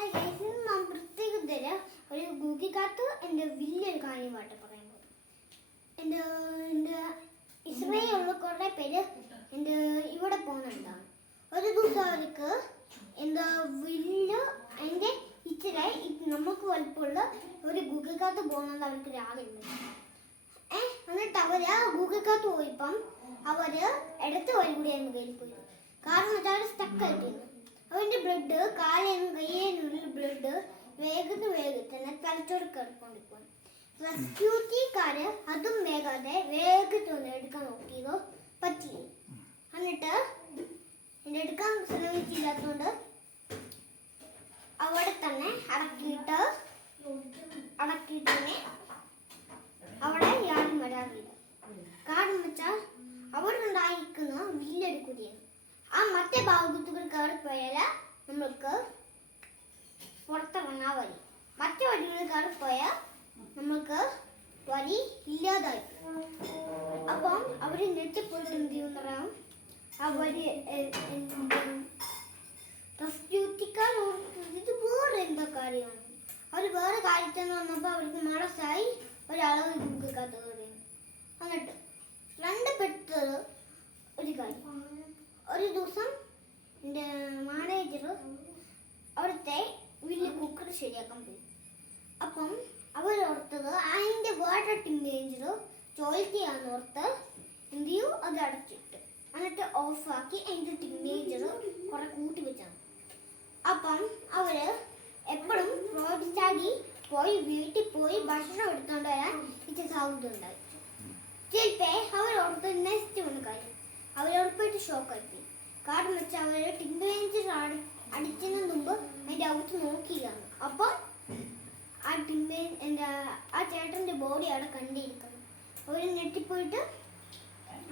Hi guys, ഇന്ന് ഞാൻ പ്രത്യേകം തരാം ഒരു ഗൂഗിക്കകത്ത് എൻ്റെ വലിയൊരു കാര്യമായിട്ട് പറയാൻ പോകും. എൻ്റെ ഇസ്രയേലുള്ള കുറേ പേര് എൻ്റെ ഇവിടെ പോകുന്നുണ്ടാണ്. ഒരു ദിവസം അവർക്ക് എന്താ വലിയ എൻ്റെ ഇച്ചിരി നമുക്ക് വലുപ്പമുള്ള ഒരു ഗൂഗിക്കകത്ത് പോകുന്നത് അവർക്ക് രാവിലെ എന്നിട്ട് അവർ ആ ഗൂഗിക്കകത്ത് പോയപ്പം അവർ ഇടത്ത് വഴി കൂടിയായിരുന്നു കയ്യിൽ പോയത്. കാരണം വെച്ചാൽ അവർ സ്റ്റക്കായിട്ടിരുന്നു. അവൻ്റെ ബ്ലഡ് കാലേനും കയ്യേനുള്ള ബ്ലഡ് വേഗത്തിന് തലച്ചോറ് കിടക്കൊണ്ടിരിക്കും. റെസ്ക്യൂറ്റിക്കാര് അതും വേഗത്തൊന്ന് എടുക്കാൻ നോക്കിയതോ പറ്റില്ല. എന്നിട്ട് എടുക്കാൻ ശ്രമിച്ചില്ലാത്തതുകൊണ്ട് അവിടെ തന്നെ അടക്കിയിട്ട് അവിടെ യാതൊരു വരാറില്ല. കാരണം വെച്ചാൽ അവിടെ ഉണ്ടായിരിക്കുന്ന വലിയൊരു കുടിയാണ്. ആ മറ്റേ ഭാഗത്തുകൾ കയറി പോയാൽ നമ്മൾക്ക് പുറത്തിറങ്ങാൻ വഴി, മറ്റേ വഴികൾ കയറി പോയാൽ നമ്മൾക്ക് വഴി ഇല്ലാതായി. അപ്പം അവർ നെറ്റിപ്പോയി എന്ത് ചെയ്യുന്നറിയാം, അവര് റെസ്ക്യൂറ്റിക്കാർ ഇത് വേറെ എന്താ കാര്യമാണ്. അവർ വേറെ കാര്യത്തെന്ന് വന്നപ്പോൾ അവർക്ക് മനസ്സായി ഒരളവ് നോക്കാത്ത പറയുന്നു. എന്നിട്ട് രണ്ടപ്പെട്ടത് ഒരു കാര്യം. ഒരു ദിവസം എൻ്റെ മാനേജർ അവിടുത്തെ വലിയ കുക്കർ ശരിയാക്കാൻ പോയി. അപ്പം അവരോർത്തത് അതിൻ്റെ വേറെ ടിമ്മേജർ ചോദിക്കുകയാണെന്ന് ഓർത്ത് എന്ത് ചെയ്യും, അത് അടച്ചിട്ട് എന്നിട്ട് ഓഫാക്കി അതിൻ്റെ ടിമ്മേജർ കുറെ കൂട്ടി വെച്ചാണ്. അപ്പം അവർ എപ്പോഴും റോഡ് ചാടി പോയി വീട്ടിൽ പോയി ഭക്ഷണം എടുത്തുകൊണ്ട് വരാൻ ഇച്ചിരി സൗകര്യം ഉണ്ടായി. ചിലപ്പോ അവരോർത്ത് നെക്സ്റ്റ് വന്ന കാര്യം അവരോർപ്പായിട്ട് ഷോക്കായി. കാരണം വെച്ചാൽ അവർ ടിമ്പേഞ്ചർ അടിച്ചതിന് മുമ്പ് അതിൻ്റെ അകത്ത് നോക്കിയാണ്. അപ്പം ആ ചേട്ടൻ്റെ ബോഡി അവിടെ കണ്ടിരിക്കുന്നു. അവർ ഞെട്ടിപ്പോയിട്ട്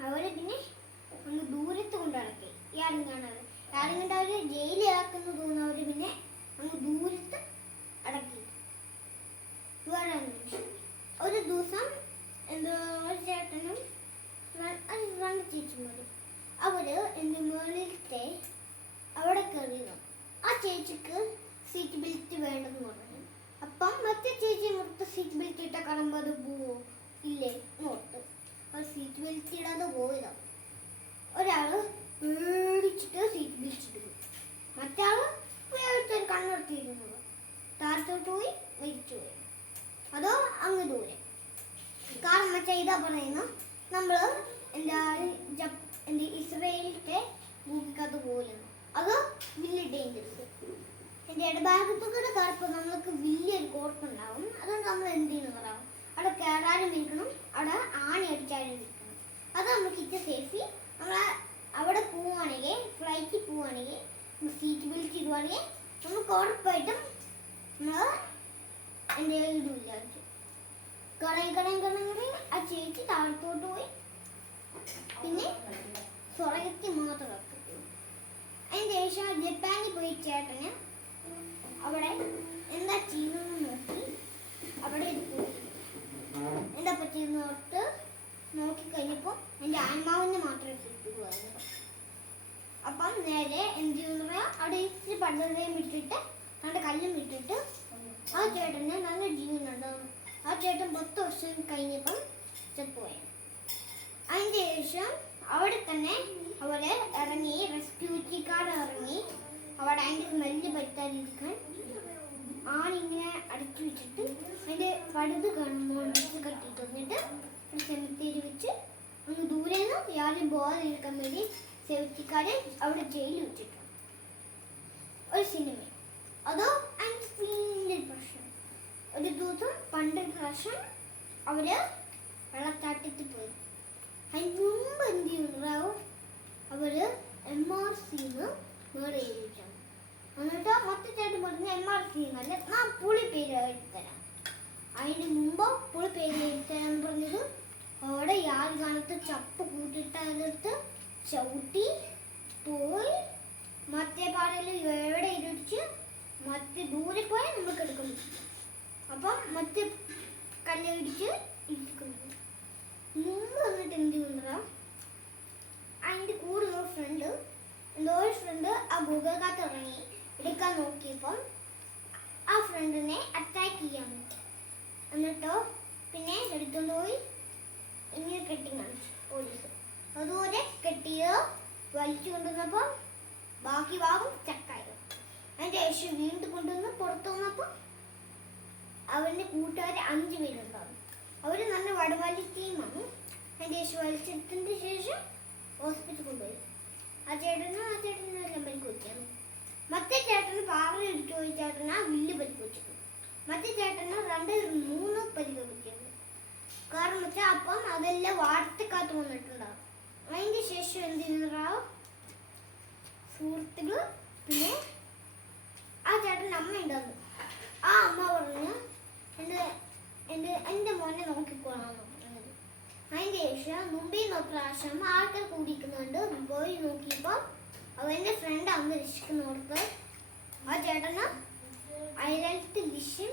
അവർ പിന്നെ അങ്ങ് ദൂരത്ത് കൊണ്ട് അടക്കി. ഇയാളും കാണാറ് കണ്ട് അവർ ജയിലിലാക്കുന്നു തോന്നുന്നു. അവർ പിന്നെ അങ്ങ് ദൂരത്ത് അടക്കി. വേറെ ഒരു ദിവസം എന്തോ ഒരു ചേട്ടനും രണ്ട് ചേച്ചിമാരും അവര് എൻ്റെ മുകളിലത്തെ അവിടെ കയറിയതാണ്. ആ ചേച്ചിക്ക് സീറ്റ് ബെൽറ്റ് വേണ്ടെന്ന് പറഞ്ഞു. അപ്പം മറ്റേ ചേച്ചി മൊത്തം സീറ്റ് ബെൽറ്റ് ഇട്ട കാണുമ്പോൾ അത് പോവോ ഇല്ലേ നോട്ട് അവർ സീറ്റ് ബെൽറ്റ് ഇടാതെ പോയതാണ്. ഒരാള് പേടിച്ചിട്ട് സീറ്റ് ബെൽറ്റ് ഇടുന്നു, മറ്റാള് പേടിച്ചൊരു കണ്ണെടുത്തിരുന്നത് താഴത്തോട്ട് പോയി മരിച്ചുപോയി. അതോ അങ്ങ് ദൂരെ. കാരണം വെച്ചാൽ ഇതാ പറയുന്ന നമ്മൾ എൻ്റെ ഇസ്രയേലിന്റെ ഭൂമിക്കകത്ത് പോലെയാണ്. അത് വലിയ ഡേഞ്ചറസ്. എൻ്റെ ഇടഭാഗത്തുകൂടെ കയറിപ്പോൾ നമ്മൾക്ക് വലിയൊരു കോർപ്പുണ്ടാവും. അതുകൊണ്ട് നമ്മൾ എന്ത് ചെയ്യുന്നു പറയാം, അവിടെ കയറാനും ഇരിക്കണം, അവിടെ ആണി അടിച്ചാലും ഇരിക്കണം. അത് നമുക്ക് ഇത്ര സേഫി. നമ്മൾ അവിടെ പോവുകയാണെങ്കിൽ, ഫ്ലൈറ്റിൽ പോവുകയാണെങ്കിൽ, സീറ്റ് ബെൽറ്റ് ഇടുവാണെങ്കിൽ നമുക്ക് ഉറപ്പായിട്ടും നമ്മൾ എൻ്റെ ഇടില്ല. കടയും ആ ചേച്ചി താഴത്തോട്ട് പോയി പിന്നെ സ്വർഗത്തിൽ മാത്രം വെക്കും. അതിന് ശേഷം ജപ്പാനിൽ പോയി ചേട്ടന് അവിടെ എന്താ ചെയ്യുന്നതെന്ന് നോക്കി അവിടെ പോയി എന്താ പറ്റിയെന്ന് ഓർത്ത് നോക്കിക്കഴിഞ്ഞപ്പോൾ എൻ്റെ ആത്മാവിനെ മാത്രമേ കിട്ടുകയായിരുന്നു. അപ്പം നേരെ എന്ത് ചെയ്യുന്ന അവിടെ ഇച്ചിരി പടുതയും ഇട്ടിട്ട് അവിടെ കല്ലും ഇട്ടിട്ട് ആ ചേട്ടന് നല്ല ജീവനുണ്ടാവും. ആ ചേട്ടൻ 10 വർഷം കഴിഞ്ഞപ്പം ചത്തുപോയി. അതിന് ശേഷം അവിടെ തന്നെ അവര് ഇറങ്ങി, റെസ്ക്യൂറ്റിക്കാർ ഇറങ്ങി അവിടെ അതിൻ്റെ സ്മെല്ല് പറ്റാതിരിക്കാൻ ആണിങ്ങനെ അടച്ചു വെച്ചിട്ട് അതിൻ്റെ പടുത് കാണുമ്പോൾ കെട്ടിയിട്ട് വന്നിട്ട് ഒരു സെമിത്തേരി വെച്ച് അങ്ങ് ദൂരെ നിന്ന് യാതൊരു ബോധം വേണ്ടി സെമിറ്റിക്കാരെ അവിടെ ജയിലിൽ വെച്ചിട്ടുണ്ട്. ഒരു സിനിമ അതോ അതിൻ്റെ വലിയ പ്രശ്നം. ഒരു ദിവസം പണ്ടൊരു പ്രാവശ്യം അവര് വെള്ളച്ചാട്ടത്തിൽ പോയി. അതിന് മുമ്പ് എന്ത് ചെയ്യുന്നുണ്ടാവും, അവര് MRCന്ന് വേറെ എഴുതിയിട്ടാണ്. എന്നിട്ട് മറ്റേ ചേട്ടൻ പറഞ്ഞ് MRC എന്നല്ല, ഞാൻ പുളി പേര് എഴുതിത്തരാം. അതിന് മുമ്പ് പുളി പേര് എഴുതിത്തരാൻ പറഞ്ഞത് അവിടെ യാതൊരു കാലത്ത് ചപ്പ് കൂട്ടിയിട്ടതെടുത്ത് ചവിട്ടി പോയി മറ്റേ പാടയിൽ എവിടെ ഇടിച്ച് മറ്റേ ദൂരെ പോയാൽ നമുക്ക് എടുക്കാൻ പറ്റും. അപ്പം മറ്റേ കല്ല് ഇടിച്ച് ഇരിക്കുന്നു. മുമ്പ് വന്നിട്ട് എന്ത് ചെയ്യുന്നതാ, അതിൻ്റെ കൂടെ എന്തോ ഒരു ഫ്രണ്ട് ആ ഗൂഗിളിനകത്ത് ഇറങ്ങി എടുക്കാൻ നോക്കിയപ്പം ഫ്രണ്ടിനെ അറ്റാക്ക് ചെയ്യാൻ എന്നിട്ടോ പിന്നെ എടുത്തുകൊണ്ട് പോയി ഇങ്ങനെ കെട്ടി കാണിച്ചു പോലീസ്. അതുപോലെ കെട്ടിയത് വലിച്ചു കൊണ്ടുവന്നപ്പോൾ ബാക്കി ഭാഗം ചക്കായിരുന്നു. അതിൻ്റെ ശേഷം വീണ്ടും കൊണ്ടുവന്ന് പുറത്തു വന്നപ്പോൾ അവൻ്റെ കൂട്ടുകാർ 5 പേരുണ്ടാവും. അവർ നല്ല വടവലി ടീമാണ്. അതിൻ്റെ ശേഷം വലിച്ചെടുത്തതിന് ശേഷം ഹോസ്പിറ്റലിൽ കൊണ്ടുപോയി. ആ ചേട്ടനും എല്ലാം പരിക്ക് വെച്ചാണ്. മറ്റേ ചേട്ടന് പാറ ഇടിച്ചു പോയി ചേട്ടന് ആ വില്ല് പരിക്ക് വെച്ചിട്ടുണ്ട്. മറ്റേ ചേട്ടന് 2-3 പരിക്ക് വെച്ചിട്ടുണ്ട്. കാരണം വെച്ചാൽ അപ്പം അതെല്ലാം വാർത്തക്കകത്ത് വന്നിട്ടുണ്ടാവും. അതിൻ്റെ ശേഷം എന്ത് ചെയ്യുന്നുണ്ടാവും സുഹൃത്തുക്കൾ. പിന്നെ ആ ചേട്ടൻ്റെ അമ്മ ഉണ്ടാകും. ആ അമ്മ പറഞ്ഞു എൻ്റെ മോനെ നോക്കിക്കോളാമെന്ന് പറഞ്ഞത്. അതിൻ്റെ ശേഷം മുമ്പേ പ്രാവശ്യം ആൾക്കാർ കൂടിക്കുന്നുണ്ട്. പോയി നോക്കിയപ്പോൾ അവൻ്റെ ഫ്രണ്ട് അന്ന് രക്ഷിക്കുന്നവർക്ക് ആ ചേട്ടന് 1000 ലക്ഷം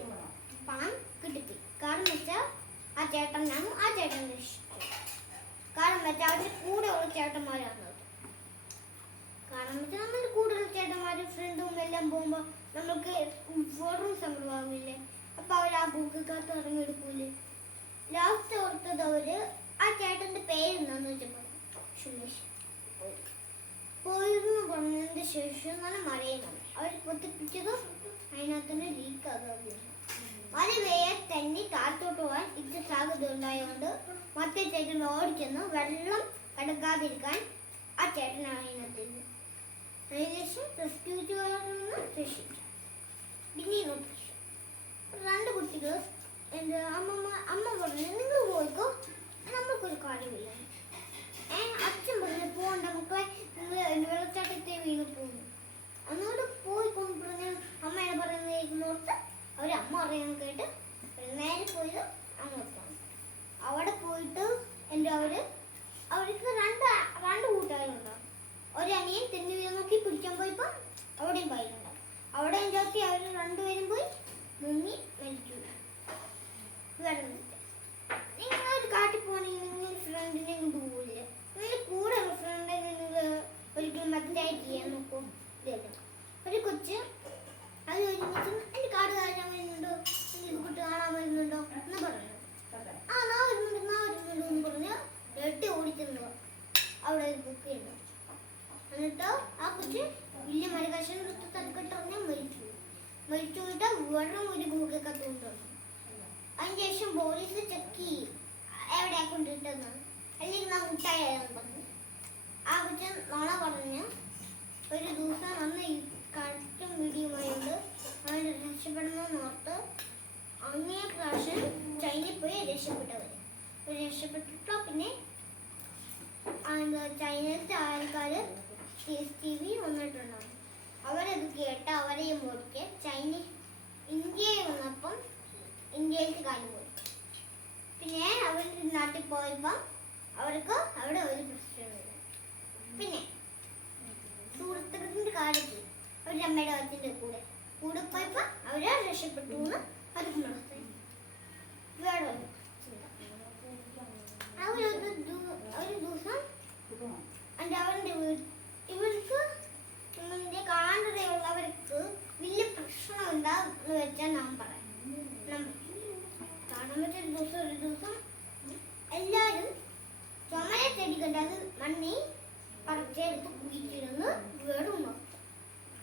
പണം കിട്ടി. കാരണം വെച്ചാൽ ആ ചേട്ടനാണ് ആ ചേട്ടൻ രക്ഷിച്ചത്. കാരണം വെച്ചാൽ അവരുടെ കൂടെയുള്ള ചേട്ടന്മാരാണ്. കാരണം വെച്ചാൽ നമ്മൾ കൂടുതൽ ചേട്ടന്മാരും ഫ്രണ്ടും എല്ലാം പോകുമ്പോൾ നമുക്ക് വെറും സംഭവമാവില്ലേ. അപ്പം അവർ ആ ബുക്കകത്ത് ഇറങ്ങിയെടുക്കൂലേ. ലാസ്റ്റ് ഓർത്തത് അവര് ആ ചേട്ടൻ്റെ പേരെന്താന്ന് വെച്ചപ്പോൾ സുമേഷ് പോയിരുന്നു പറഞ്ഞതിന് ശേഷം നല്ല മഴയുമാണ്. അവർ പൊത്തിപ്പിച്ചത് അതിനകത്ത് തന്നെ ലീക്കാകുകയാണ്. മഴ പെയ്യാൻ തന്നെ താഴത്തോട്ട് പോകാൻ ഇത്ര സാധ്യത ഉണ്ടായതുകൊണ്ട് മറ്റേ ചേട്ടൻ ഓടിച്ചെന്ന് വെള്ളം കടക്കാതിരിക്കാൻ ആ ചേട്ടനാണ് അതിനകത്ത്. അതിനുശേഷം റെസ്ക്യൂറ്റുകാരൊന്ന് രക്ഷിച്ചു. പിന്നെയും 2 കുട്ടികൾ എൻ്റെ അമ്മ പറഞ്ഞു നിങ്ങൾ പോയിക്കോ, നമുക്കൊരു കാര്യമില്ല. അച്ഛൻ പറഞ്ഞു പോകണ്ട മക്കളെ, നിങ്ങൾ വെള്ളച്ചാട്ടത്തെ വീണ് പോകുന്നു. അതുകൊണ്ട് പോയിക്കൊണ്ട് പറഞ്ഞ അമ്മ എന്നെ പറയുന്നത് കേൾക്കുന്നോർത്ത് അമ്മ പറയുന്നത് കേട്ട് നേരെ പോയത് അങ്ങോട്ടാണ്. അവിടെ പോയിട്ട് അവർക്ക് 2 കൂട്ടുകാരുണ്ടാവും. ഒരു അനിയൻ തെന്നി വീണ് നോക്കി പിടിക്കാൻ പോയപ്പോൾ അവിടെയും പൈലുണ്ടാവും. അവിടെയും ചാത്തി അവർ 2 പേരും പോയി മുങ്ങി മരിച്ചു. നിങ്ങളൊരു കാട്ടിൽ പോകണമെങ്കിൽ നിങ്ങൾ ഫ്രണ്ടിനെ കൊണ്ട് പോകില്ല. നിങ്ങൾ കൂടെ ഉള്ള ഫ്രണ്ടിനെ നിങ്ങൾ ഒരിക്കലും മറ്റായിട്ട് ചെയ്യാൻ നോക്കും. ഒരു കൊച്ച് അത് ഒരുമിച്ച് എൻ്റെ കാട് കാണാൻ വരുന്നുണ്ടോ, എനിക്ക് കുട്ടി കാണാൻ വരുന്നുണ്ടോ എന്ന് പറയുന്നത്. നാ വരുന്നുണ്ട് എന്ന് പറഞ്ഞ് 8 ഓടിച്ചെന്ന് അവിടെ ഒരു ബുക്ക് ഉണ്ട്. എന്നിട്ട് ആ കൊച്ച് വലിയ മരകശം തലക്കെട്ടറിഞ്ഞാൽ മരിച്ചു പോയിട്ട് വെറും ഒരു ബുക്കകത്ത് കൊണ്ടുവന്നു. അതിന് ശേഷം പോലീസ് ചെക്ക് ചെയ്യും എവിടെയാ കൊണ്ടിട്ടെന്ന്. അല്ലെങ്കിൽ നാ മുട്ടായെന്ന് പറഞ്ഞു. ആ കൊച്ച് നോണ പറഞ്ഞ് ഒരു ദിവസം നന്ന് കറക്റ്റും വീഡിയോയുമായുണ്ട് അവൻ രക്ഷപ്പെടണമെന്ന് ഓർത്ത് അങ്ങേ പ്രാവശ്യം ചൈനയിൽ പോയി രക്ഷപ്പെട്ടിട്ടോ. പിന്നെ ചൈനയിലത്തെ ആൾക്കാർ CCTV വന്നിട്ടുണ്ടാവും. അവരത് കേട്ട് അവരെയും ഓടിക്ക് ഇന്ത്യയിൽ വന്നപ്പം ഇന്ത്യയിലേക്ക് കാര്യം പോയി. പിന്നെ അവർ നാട്ടിൽ പോയപ്പോൾ അവർക്ക് അവിടെ ഒരു പ്രശ്നമില്ല. പിന്നെ സുഹൃത്തുക്കളുടെ കാര്യത്തിൽ അവരുടെ അമ്മയുടെ അച്ഛൻ്റെ കൂടെ പോയപ്പോൾ അവരെ രക്ഷപ്പെട്ടു എന്ന് അവർക്ക് മനസ്സിലായി. ഒരു ദിവസം ഇവർക്ക് കാണുന്നവർക്ക് വലിയ പ്രശ്നം എന്താന്ന് വെച്ചാൽ നാം പറയാം. കാണാൻ പറ്റിയ ഒരു ദിവസം എല്ലാവരും ചുമരെ ചെടി കണ്ട് അത് മണ്ണി പറിച്ചെടുത്ത് കുഴിച്ചിരുന്ന് വീടും നോക്കും.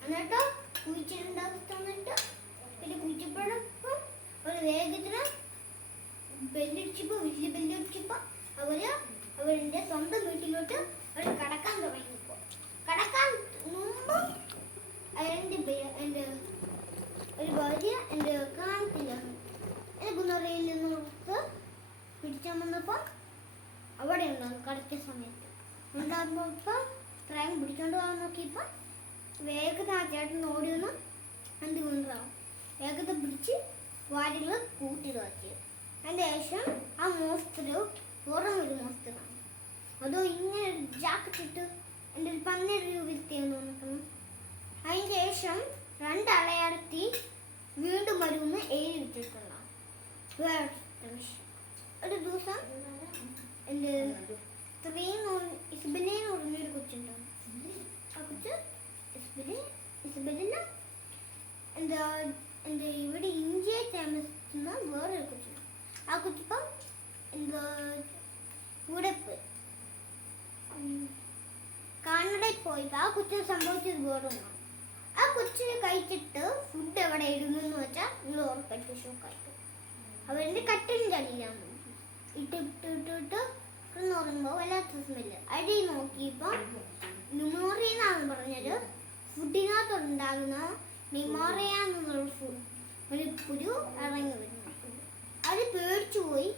എന്നിട്ട് കുഴിച്ചിട്ടുണ്ടാന്നിട്ട് പിന്നെ കുഴിച്ചപ്പോഴപ്പം ഒരു വേഗത്തിന് ബെല്ലടിച്ചപ്പോൾ വലിയ ബെല്ലടിച്ചപ്പോൾ അവരുടെ സ്വന്തം വീട്ടിലോട്ട് അവർ കടക്കാൻ തുടങ്ങിയപ്പോൾ കടക്കാൻ മുമ്പ് എൻ്റെ ഒരു ഭാര്യ എൻ്റെ കാണത്തില്ല എൻ്റെ കുന്നറയിൽ നിന്നോർത്ത് പിടിച്ചാൽ വന്നപ്പോൾ അവിടെ ഉണ്ടാകും. കടച്ച സമയത്ത് ഉണ്ടാകുമ്പോൾ ട്രെയിൻ പിടിച്ചോണ്ട് പോകാൻ നോക്കിയപ്പോൾ വേഗത ആ ചേട്ടൻ ഓടി വന്ന് എന്ത് കൊണ്ടാവും വേഗത പിടിച്ച് വാരികൾ കൂട്ടിയിടുകയാണ്. അതിൻ്റെ ശേഷം ആ മോസ്തര് പുറം ഒരു മോസ്തരാണ്. അതോ ഇങ്ങനെ ഒരു ജാക്കറ്റ് ഇട്ട് എൻ്റെ ഒരു 12 രൂപ നോക്കുന്നു. അതിൻ്റെ ശേഷം 2 അളയടത്തി വീണ്ടും വരുമെന്ന് എഴുതി വെച്ചിട്ടുണ്ടാവും. ഒരു ദിവസം എൻ്റെ ഇസ്ബലിനെ പറഞ്ഞൊരു കൊച്ചുണ്ടാവും. ആ കൊച്ച് ഇസ്ബലിന് എന്താ എന്താ ഇവിടെ ഇന്ത്യയിൽ താമസിക്കുന്ന വേറൊരു കൊച്ചു. ആ കൊച്ചിപ്പം എന്താ ഉടപ്പ് കാനഡയിൽ പോയിട്ട് ആ കൊച്ചിന് സംഭവിച്ചത് വേറൊന്നാണ്. ആ കൊച്ചിനെ കഴിച്ചിട്ട് ഫുഡ് എവിടെ ഇടുന്നു വെച്ചാൽ നിങ്ങൾ ഉറപ്പായിട്ട് ഷോക്കായിട്ട്. അവരുടെ കട്ടിലിൻ്റെ അടിയിലാണ് ഇട്ടിട്ട് പറയുമ്പോൾ വല്ലാത്ത സ്മെല്ല്. അടി നോക്കിയപ്പോൾ ന്യൂമോറിയ എന്നാണ് പറഞ്ഞത്. ഫുഡിനകത്തുണ്ടാകുന്ന ന്യൂമോറിയ എന്നുള്ള ഒരു പുരു ഇറങ്ങി വരുന്നു. അത് പേടിച്ചു പോയി.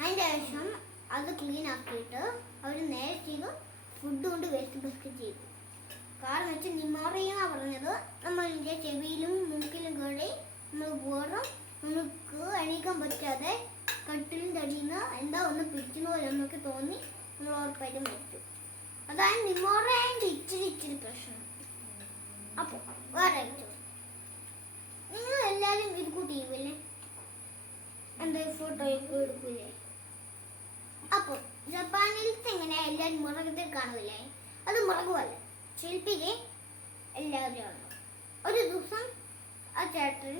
അതിൻ്റെ ശേഷം അത് ക്ലീൻ ആക്കിയിട്ട് അവർ നേരെ ചെയ്ത് ഫുഡ് കൊണ്ട് വേസ്റ്റ് ബസ്കറ്റ് ചെയ്തു. കാരണം വെച്ചാൽ ന്യൂമോറിയ എന്നാണ് പറഞ്ഞത്. നമ്മളിൻ്റെ ചെവിയിലും മൂക്കിലും കയറി നമ്മൾ വേറെ നമുക്ക് എണീക്കാൻ പറ്റാതെ കട്ടിലിൻ്റെ അടിയിൽ നിന്ന് എന്താ ഒന്ന് പിടിക്കുന്ന പോലെ നമുക്ക് തോന്നി നമ്മൾ ഉറപ്പായിട്ടും മരിച്ചു. അതാണ് ന്യൂമോറിയൻ്റെ ഇച്ചിരി പ്രശ്നം. അപ്പോൾ വേറെ നിങ്ങൾ എല്ലാവരും ഇത് കൂട്ടി ചെയ്യൂല്ലേ? എന്താ ഫോട്ടോയൊക്കെ എടുക്കൂലേ? അപ്പോൾ ജപ്പാനിലത്തെ എങ്ങനെയാ എല്ലാവരും മുറകത്തിൽ കാണൂലേ? അത് മുറകുമല്ല, ശില്പിക്ക് എല്ലാവരും കാണും. ഒരു ദിവസം ആ ചേട്ടൻ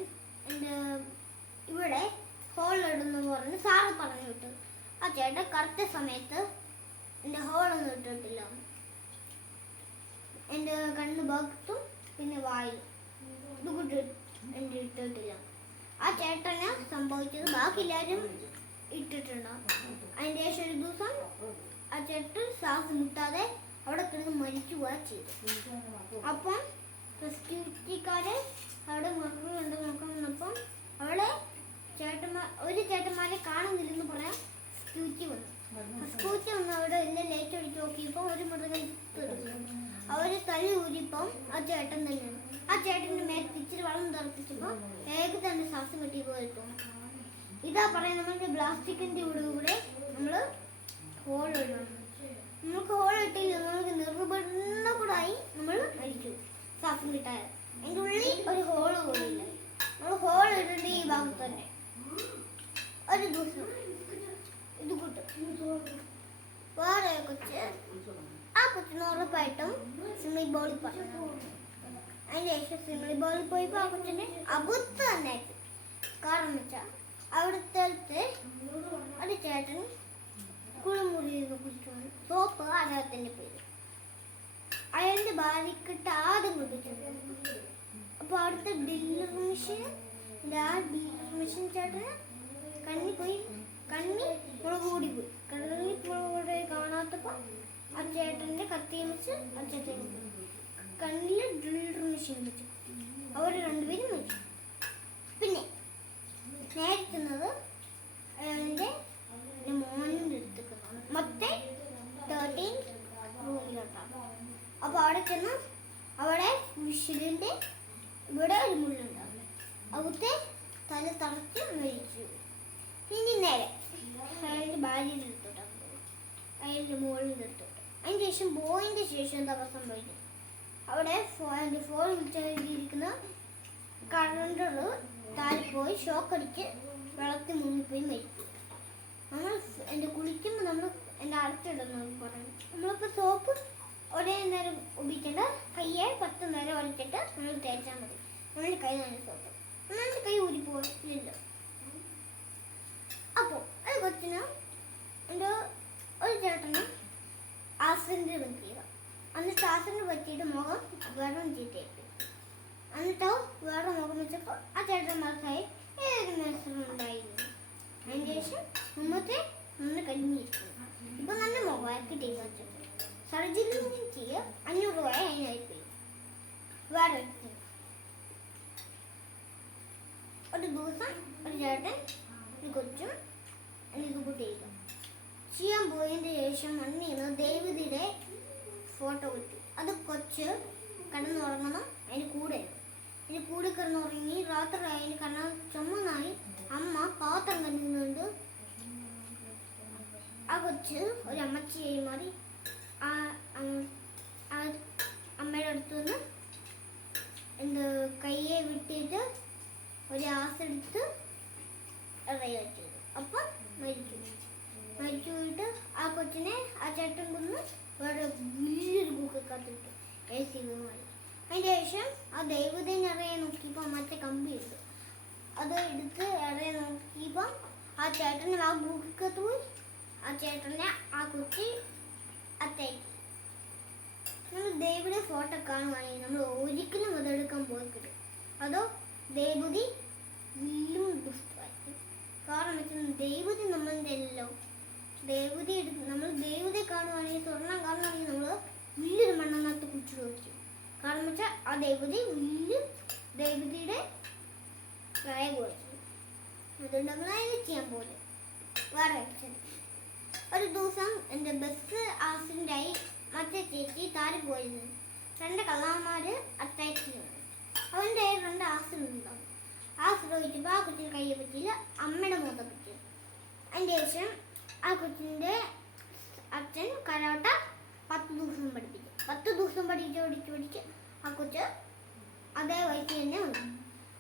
എൻ്റെ ഇവിടെ ഹോളിടുന്നു പറഞ്ഞ് സാറ് പറഞ്ഞു വിട്ടു. ആ ചേട്ടൻ കറക്റ്റ് സമയത്ത് എൻ്റെ ഹോളൊന്നും ഇട്ടിട്ടില്ല. എൻ്റെ കണ്ണ് ഭാഗത്തും പിന്നെ വായിലും ഇതുകൂട്ട് എൻ്റെ ഇട്ടിട്ടില്ല. ആ ചേട്ടന് സംഭവിച്ചത് ബാക്കി എല്ലാവരും ഇട്ടിട്ടുണ്ടാവും. അതിൻ്റെ ശേഷം ഒരു ദിവസം ആ ചേട്ടൻ ശ്വാസം മുട്ടാതെ അവിടെ കിടന്ന് മരിച്ചു പോവുക ചെയ്തു. അപ്പം റെസ്ക്യൂക്കാര് അവിടെ നോക്കണം. അവിടെ ഒരു ചേട്ടന്മാരെ കാണുന്നില്ലെന്ന് പറയാൻ സ്ക്യൂറ്റി വന്നു. സ്ക്യൂറ്റി വന്ന് അവിടെ എല്ലാം ലൈറ്റ് അടിച്ച് നോക്കിയപ്പോൾ ഒരു മൃഗം അവര് തല ഊരിപ്പം ആ ചേട്ടൻ തന്നെയാണ്. ആ ചേട്ടൻ്റെ മേത്ത് ഇച്ചിരി വെള്ളം തിളപ്പിച്ചപ്പോൾ വേഗം തന്നെ ശ്വാസം കെട്ടി പോയപ്പോൾ ഇതാ പറയാം. നമ്മുടെ പ്ലാസ്റ്റിക്കിൻ്റെ കൂടെ നമ്മൾ ഹോൾ ഇടണം. നമുക്ക് ഹോൾ ഇട്ടില്ല, നമുക്ക് നിർബന്ധപ്പെടായി നമ്മൾ മരിച്ചു ശ്വാസം കിട്ടാതെ. അതിൻ്റെ ഉള്ളിൽ ഒരു ഹോള് കൂടിയില്ല. നമ്മൾ ഹോൾ ഇടേണ്ട ഈ ഭാഗത്ത് തന്നെ. ഒരു ദിവസം ഇത് കൂട്ടും വേറെ കൊച്ച് ആ കൊച്ചിന് ഉറപ്പായിട്ടും സ്വിമ്മിംഗ് ബോളിൽ പറഞ്ഞു. അതിൻ്റെ ശേഷം സ്വിമ്മിംഗ് ബോളിൽ പോയപ്പോൾ ആ കൊച്ചിന് അബുദ്ധ തന്നെ. കാരണം വെച്ചാൽ അവിടുത്തെ ഒരു ചേട്ടൻ കുളിമുറി കുളിച്ചു സോപ്പ് അദ്ദേഹത്തിൻ്റെ പേര് അയാളുടെ ഭാര്യക്കിട്ട് ആദ്യം കുടിച്ചിട്ടുണ്ട്. അപ്പോൾ അവിടുത്തെ ഡെലിവറി മെഷീൻ ചേട്ടന് കണ്ണി മുളക് കൂടി പോയി. കണ്ണി മുളക് കൂടി കാണാത്തപ്പോൾ ആ ചേട്ടൻ്റെ കത്തിയും വെച്ച് ആ ചേട്ടൻ കണ്ണിൽ ഡ്രില്ലർ മെഷീൻ വെച്ചു. അവർ രണ്ടുപേരും വെച്ചു. പിന്നെ നേരിട്ടുന്നത് എൻ്റെ മോനിൻ്റെ അടുത്തേക്കാണ്. മൊത്തം 13 റൂമിലോട്ടാണ്. അപ്പോൾ അവിടെ ചെന്ന് അവിടെ വിഷലിൻ്റെ ഇവിടെ ഒരു മുള്ളുണ്ടാവും. അവിടുത്തെ തല തറച്ച് മരിച്ചു. ഇനി നേരെ അയാളുടെ ഭാര്യയുടെ അടുത്തോട്ടാണ് പോയി. അയാളുടെ മോളിൻ്റെ അടുത്തോട്ട്. അതിന് ശേഷം പോയതിൻ്റെ ശേഷം എന്താ സംഭവിച്ചത്? അവിടെ ഫോൺ വിളിച്ചിരിക്കുന്ന കറണ്ടർ താഴെ പോയി ഷോക്കടിച്ച് വെള്ളത്തിൽ മുങ്ങിപ്പോയി മരിച്ചു. നമ്മൾ എൻ്റെ കുളിക്കുമ്പോൾ നമ്മൾ എൻ്റെ അടുത്തിടുന്നു പറയും. നമ്മളിപ്പോൾ സോപ്പ് ഒരേ നേരം ഉപയോഗിക്കേണ്ട കയ്യെ 10 നേരം ഒരച്ചിട്ട് നമ്മൾ തേച്ചാൽ മതി. നമ്മുടെ കൈ തന്നെ സോപ്പ് നമ്മുടെ കൈ ഊരിപ്പോയില്ലല്ലോ. അപ്പോൾ അത് കൊച്ചിന് എൻ്റെ ഒരു ചേട്ടന് ആസിഡ് പറ്റിയത്. എന്നിട്ട് ആസിഡ് പറ്റിയിട്ട് മുഖം വെറും ചീത്തയായി. എന്നിട്ടോ വേറെ മുഖം വെച്ചപ്പോൾ ആ ചേട്ടന്മാർക്കായി ഏതൊരു മത്സരം ഉണ്ടായിരുന്നു. അതിൻ്റെ ശേഷം മുമ്പത്തെ നമ്മൾ കഴിഞ്ഞിരിക്കുന്നു. ഇപ്പം നല്ല മുഖമാക്കി ടീം വെച്ചിട്ട് സർജറി ചെയ്യുക 500 രൂപ അതിനായിപ്പോയി. വേറെ ഒരു ദിവസം ഒരു ചേട്ടൻ ഒരു കൊച്ചും എനിക്ക് കുട്ടിയിരിക്കും ചെയ്യാൻ പോയതിൻ്റെ ശേഷം മണ്ണിന്ന് ദേവതയുടെ ഫോട്ടോ കിട്ടി. അത് കൊച്ച് കിടന്നുറങ്ങണം. അതിന് കൂടെ കിടന്നുറങ്ങി. രാത്രി അതിന് കണ്ണ ചുമന്നായി അമ്മ പാത്രം കണ്ടുകൊണ്ട് ആ കൊച്ച് ഒരു അമ്മച്ചിയായി മാറി. അമ്മയുടെ അടുത്ത് നിന്ന് എന്ത് കയ്യെ വിട്ടിട്ട് ഒരു ആസെടുത്ത് എറിയുക ചെയ്തു. അപ്പം മരിച്ചു പോയിട്ട് ആ കൊച്ചിനെ ആ ചേട്ടൻ കൊന്ന് വേറെ വലിയൊരു ബുക്ക് കത്തിട്ടു AC റൂമായി. അതിൻ്റെ ശേഷം ആ ദൈവത്തിനെ അറിയാൻ നോക്കിയപ്പോൾ മറ്റേ കമ്പി അത് എടുത്ത് ഇടയെ നോക്കിയപ്പോൾ ആ ചേട്ടനെ ആ ബുക്കത്ത് പോയി ആ ചേട്ടനെ ആ കുട്ടി അത്തേക്ക്. നമ്മൾ ദേവിയുടെ ഫോട്ടോ കാണുവാണെങ്കിൽ നമ്മൾ ഒരിക്കലും അതെടുക്കാൻ പോയിക്കില്ല. അതോ ദേവതി വീണ്ടും ദുഷ്ടമായിരിക്കും. കാരണം വെച്ചാൽ ദേവതി നമ്മളുടെ എല്ലാം ദേവതി നമ്മൾ ദേവതയെ കാണുവാണെങ്കിൽ സ്വർണ്ണം കാണുവാണെങ്കിൽ നമ്മൾ വലിയൊരു മണ്ണെണ്ണത്ത് കുടിച്ചിട്ട് വയ്ക്കും. കാരണം വെച്ചാൽ ആ ദേവതി വലിയ ദേവതിയുടെ പ്രായമായിരിക്കും. അതുകൊണ്ട് നമ്മൾ അതിന് ചെയ്യാൻ പോലെ വേറെ ആക്ഷൻ. ഒരു ദിവസം എൻ്റെ ബസ് ആക്സിഡൻ്റായി മറ്റേ ചേച്ചി താരി പോയിരുന്നു. 2 കള്ളന്മാർ അറ്റാക്ക് ചെയ്യുന്നു. അവൻ്റെ 2 ആക്സിഡൻ്റ് ഉണ്ടാവും. ആക്സിഡൻ്റ് വെച്ചപ്പോൾ ആ കുട്ടിന് കയ്യെ പറ്റിയില്ല, അമ്മയുടെ മുഖത്തെ പറ്റി. അതിൻ്റെ ശേഷം ആ കൊച്ചിൻ്റെ അച്ഛൻ കരാട്ട 10 ദിവസം പഠിപ്പിച്ചു. 10 ദിവസം പഠിച്ച് ആ കൊച്ച് അതേ വയസ്സിൽ തന്നെ വന്നു.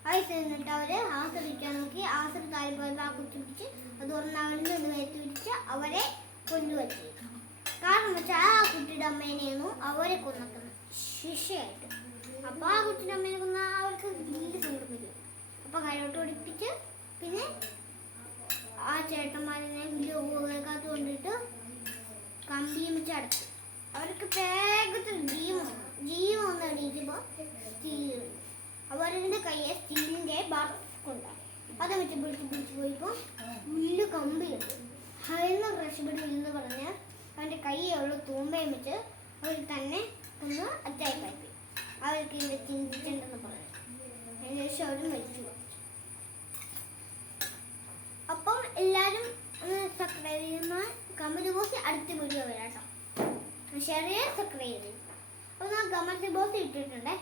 വയസ്സ് നിന്നിട്ട് അവർ ആശ്രയിക്കാൻ നോക്കി. ആശ്രയി താഴെ പോയപ്പോൾ ആ കൊച്ചു പിടിച്ച് അത് പറഞ്ഞ് അവരിൽ നിന്ന് കയറ്റി പിടിച്ച് അവരെ കൊല്ലുവച്ചു. കാരണം വെച്ചാൽ ആ കുട്ടിയുടെ അമ്മേനെയായിരുന്നു അവരെ കൊന്നക്കുന്നത് ശിക്ഷയായിട്ട്. അപ്പോൾ ആ കുട്ടിയുടെ അമ്മേനെ കൊന്ന അവർക്ക് വലിയ സങ്കടം വരും. അപ്പോൾ കരോട്ട് പഠിപ്പിച്ച് പിന്നെ ആ ചേട്ടന്മാരെ വലിയ കാത്തു കൊണ്ടിട്ട് കമ്പിയും വെച്ച് അടച്ചു. അവർക്ക് വേഗത്തിൽ ജീവൻ ഒന്ന് എണീക്കുമ്പോൾ സ്റ്റീൽ അവരുടെ കയ്യെ സ്റ്റീലിൻ്റെ ബാക്സ് കൊണ്ടാണ്. അത് വെച്ച് പിടിച്ച് പോയപ്പോൾ വലിയ കമ്പിയുണ്ട്. അതിന് രക്ഷപ്പെടും എന്ന് പറഞ്ഞാൽ അവൻ്റെ കൈയുള്ള തൂമ്പയും വെച്ച് അവർ തന്നെ ഒന്ന് അറ്റാക്കായി. അവർക്ക് ഇതിൻ്റെ ചിന്തിച്ചിട്ടുണ്ടെന്ന് പറഞ്ഞു. അതിനുശേഷം അവരും മരിച്ചു. അപ്പം എല്ലാവരും ഒന്ന് സബ്സ്ക്രൈബ് ചെയ്യുന്ന കമൻറ്റ് ബോക്സിൽ അടുത്ത വീഡിയോ വരാം കേട്ടോ. ഷെയർ ചെയ്യാൻ സബ്സ്ക്രൈബ് ചെയ്യും. അപ്പോൾ ഞാൻ കമൻറ്റ് ബോക്സിൽ ഇട്ടിട്ടുണ്ടേ.